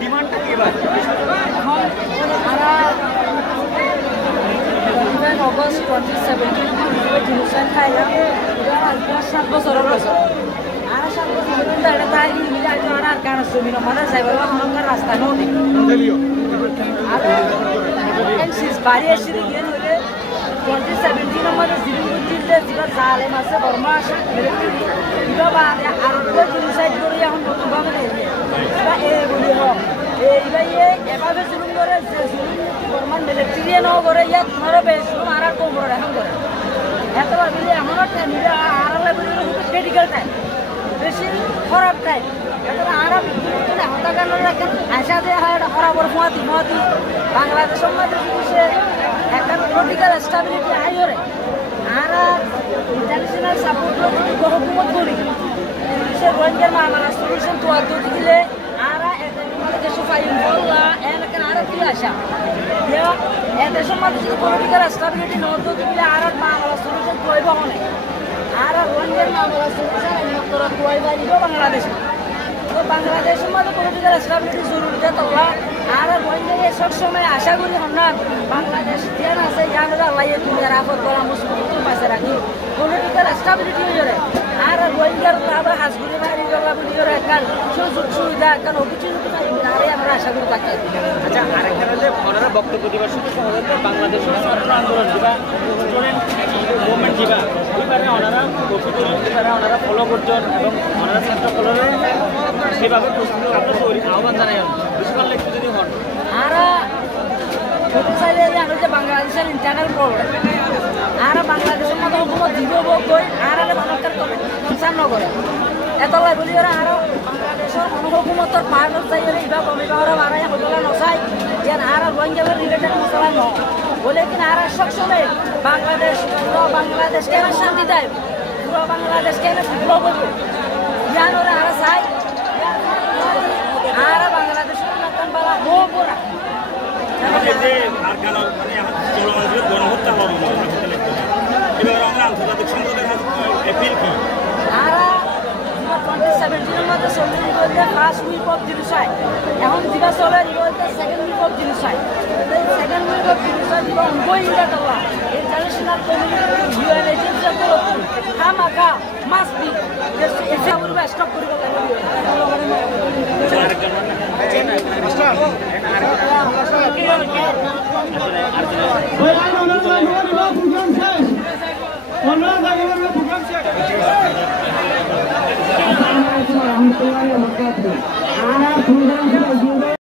ডিমান্ডটা কি এবার August 2017 জিনিসটা খাইলাম 7 বছরের বছর আর 7 বছর পর্যন্ত এটা তাই মিলে আর কার জমি আমাদের সাইবার হনকার রাস্তা নদী আর এনসিস বাড়ি এসে গিয়ে হলে 2017 আমাদের জিরুগুর জিল্লে যেটা জালেম আছে বর্মা আছে এটা বাদে আর জিনিসাইড করে এখন নতুনভাবে নেই এটা এই বলি হোক এইবাই এভাবে জুলুম করে যে জুলুম বর্মান মিলিটারি ন করে ইয়াত তোমারও বেশি আর কম করে এখন করে এতবার মিলে এমনও নিলে আর ক্রিটিক্যাল টাইম বেশি খারাপ টাইম এতবার আর হত্যাকাণ্ড রাখেন আশা দেওয়া হয় খরাবর মহাতি মহাতি বাংলাদেশের মধ্যে সে একটা পলিটিক্যাল স্টেবিলিটি আইরে আর ইন্টারন্যাশনাল সাপোর্ট হুকুমত করি সে রোহিঙ্গার মামলা সলিউশন তো দিলে আর দেশে ফাইন বললা এলাকার আরো কি আশা দেশের মধ্যে যদি পলিটিক্যাল স্টেবিলিটি নদ দিলে আর মামলা সলিউশন করব হলে আর রোহিঙ্গার মামলা সলিউশন একমাত্র কুয়াইবা দিব বাংলাদেশে তো বাংলাদেশের মধ্যে পলিটিক্যাল স্টেবিলিটি জরুরি তোলা আর রোহিঙ্গা সবসময় আশা করি হন্যান বাংলাদেশ জ্ঞান আছে জ্ঞানের আল্লাহ তুমি রাফত করা মুসলিম পাশে রাখি পলিটিক্যাল স্টেবিলিটি হয়ে যায় আর রোহিঙ্গার আবার হাজগুড়ি মারি গলা বুঝি করে কারণ সুযোগ সুবিধা কারণ অপরচুনিটি আরে আমরা আশা করি তাকে আচ্ছা আরেকটা হলে ওনারা বক্তব্য দিবার সাথে সাধারণত বাংলাদেশের ছাত্র আন্দোলন দিবা স্টুডেন্ট মুভমেন্ট দিবা ওইবারে ওনারা ওইবারে ওনারা ফলো করছেন এবং ওনারা ছাত্র ফলোরে সেভাবে প্রস্তুতি আপনার তৈরি আহ্বান জানাই বেশি ভালো একটু যদি হন আর চাইলে আমি যে বাংলাদেশের ইন্টারনাল প্রবলেম আর বাংলাদেশের মতো হুকুমত দিব কই আর মানুষের বিচার নকরে এতলাই বলি ওরা আরো বাংলাদেশের হুকুমতর পাহাড় চাই ইবা কমিবা ওরা বাড়াই হতলা নচাই যে আর রোহিঙ্গাদের রিলেটেড মশলা ন বলে কিনা আর সবসময় বাংলাদেশ কেন শান্তি দেয় পুরো বাংলাদেশ কেন বিপ্লব করবে ইয়ান ওরা আর চাই আর বাংলাদেশের বালা হো পড়া গণহত্যা হবে এবার আমরা আন্তর্জাতিক সম্প্রদায়ের অ্যাপিল কি আর 2017 মধ্যে চলে বলতে ফার্স্ট উইক অফ জিনিসাইড এখন যেটা চলে বলতে সেকেন্ড উইক অফ জিনিসাইড এই সেকেন্ড উইক অফ জিনিসাইড দিব ongoing that all international community UN agency of হামাকা মাস্ট বি এটা আমরা স্টপ করিব আমরা